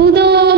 उदो